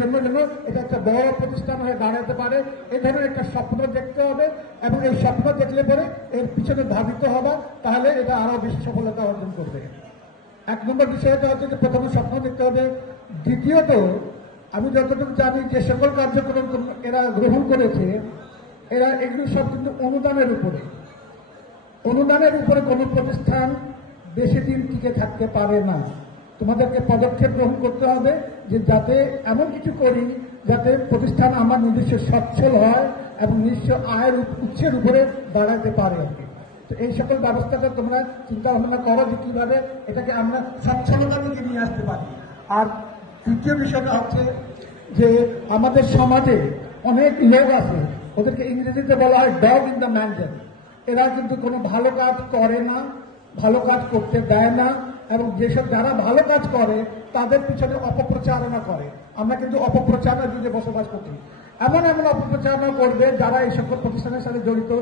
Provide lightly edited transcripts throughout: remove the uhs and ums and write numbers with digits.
জন্য যেন এটা একটা বড় প্রতিষ্ঠান হয়ে দাঁড়াতে পারে, এই ধরনের একটা স্বপ্ন দেখতে হবে এবং এই স্বপ্ন দেখলে পরে এর পিছনে ধাবিত হবা, তাহলে এটা আরো বেশি সফলতা অর্জন করবে। এক নম্বর বিষয়টা হচ্ছে যে প্রথমে স্বপ্ন দেখতে হবে। দ্বিতীয়ত, আমি যতটুকু জানি যে সকল কার্যক্রম এরা গ্রহণ করেছে, এরা এগুলো সব কিন্তু অনুদানের উপরে কোনো প্রতিষ্ঠান বেশি দিন টিকে থাকতে পারে না। তোমাদেরকে পদক্ষেপ গ্রহণ করতে হবে যে যাতে এমন কিছু করি যাতে প্রতিষ্ঠান আমার নিজস্ব সচ্ছল হয় এবং নিজস্ব আয়ের উৎসের উপরে দাঁড়াতে পারে। তো এই সকল ব্যবস্থাটা তোমরা চিন্তা ভাবনা করো যে কিভাবে এটাকে আমরা সচ্ছলতার দিকে নিয়ে আসতে পারি। আর তৃতীয় বিষয়টা হচ্ছে যে আমাদের সমাজে অনেক লোক আছে, ওদেরকে ইংরেজিতে বলা হয় ডগ ইন দ্য ম্যানজেল। এরা কিন্তু কোনো ভালো কাজ করে না, ভালো কাজ করতে দেয় না, এবং যেসব যারা ভালো কাজ করে তাদের পিছনে অপপ্রচারণা করে। আমরা কিন্তু অপপ্রচারণা যুগে বসবাস করছি। এমন অপপ্রচারণা করবে যারা এই সকল প্রতিষ্ঠানের সাথে জড়িত,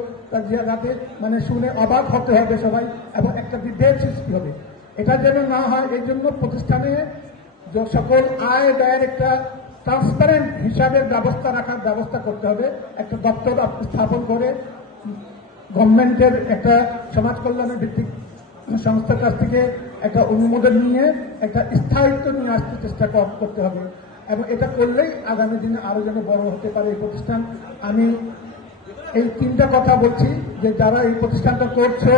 যাতে মানে শুনে অবাক হতে হবে সবাই এবং একটা বিভেদ সৃষ্টি হবে। এটা যেন না হয়, এই জন্য প্রতিষ্ঠানে সকল আয় ব্যয়ের একটা ট্রান্সপারেন্ট হিসাবের ব্যবস্থা করতে হবে। একটা দপ্তর স্থাপন করে গভর্নমেন্টের একটা সমাজ কল্যাণের ভিত্তিক সংস্থার কাছ থেকে একটা অনুমোদন নিয়ে একটা স্থায়িত্ব নিয়ে আসতে চেষ্টা করতে হবে, এবং এটা করলেই আগামী দিনে আরো যেন বড় হতে পারে এই প্রতিষ্ঠান। আমি এই তিনটা কথা বলছি যে যারা এই প্রতিষ্ঠানটা করছো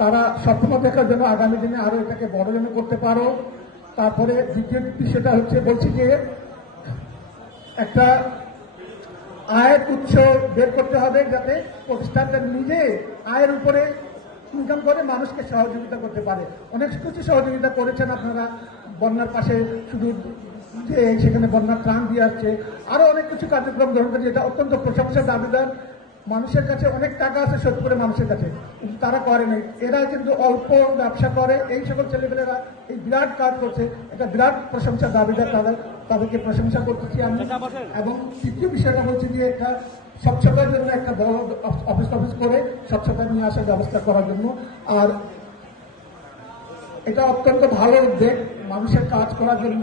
তারা স্বপ্ন দেখার জন্য আগামী দিনে আরো এটাকে বড় যেন করতে পারো। তারপরে দ্বিতীয় বিষয়টা হচ্ছে বলছি যে একটা আয়ের উৎস বের করতে হবে যাতে প্রতিষ্ঠানটা নিজে আয়ের উপরে ইনকাম করে মানুষকে সহযোগিতা করতে পারে। অনেক কিছু সহযোগিতা করেছেন আপনারা, বন্যার পাশে শুধু যে সেখানে বন্যার ত্রাণ দিয়ে আসছে, আরো অনেক কিছু কার্যক্রম গ্রহণ করেছে, এটা অত্যন্ত প্রশংসার দাবিদার। মানুষের কাছে অনেক টাকা আছে সত্যি মানুষের কাছে, কিন্তু তারা করে নাই। এরা কিন্তু অল্প ব্যবসা করে, এই সকল ছেলেমেয়েরা এই বিরাট কাজ করছে, এটা বিরাট প্রশংসার দাবিদার। তাদেরকে প্রশংসা করতেছি আমি। এবং তৃতীয় বিষয়টা বলছি যে একটা স্বচ্ছতার জন্য একটা বড় অফিস করে স্বচ্ছতা নিয়ে আসার ব্যবস্থা করার জন্য। আর এটা অত্যন্ত ভালো উদ্যোগ মানুষের কাজ করার জন্য।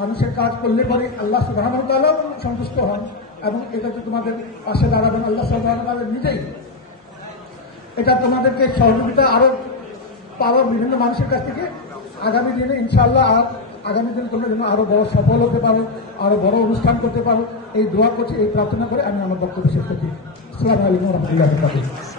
মানুষের কাজ করলে পরে আল্লাহ সুবহানাহু ওয়া তাআলা সন্তুষ্ট হন, এবং এটাতে তোমাদের পাশে দাঁড়াবেন আল্লাহ সুবহানাহু ওয়া তাআলা নিজেই। এটা তোমাদেরকে সহযোগিতা আরো পাওয়া বিভিন্ন মানুষের কাছ থেকে আগামী দিনে ইনশাআল্লাহ। আর আগামী দিন তোমরা যেন আরো বড় সফল হতে পারো, আরো বড় অনুষ্ঠান করতে পারো, এই দোয়া করছি, এই প্রার্থনা করে আমি আমার বক্তব্য শেষ করছি। আসসালামু আলাইকুম ওয়া রাহমাতুল্লাহি ওয়া বারাকাতুহু।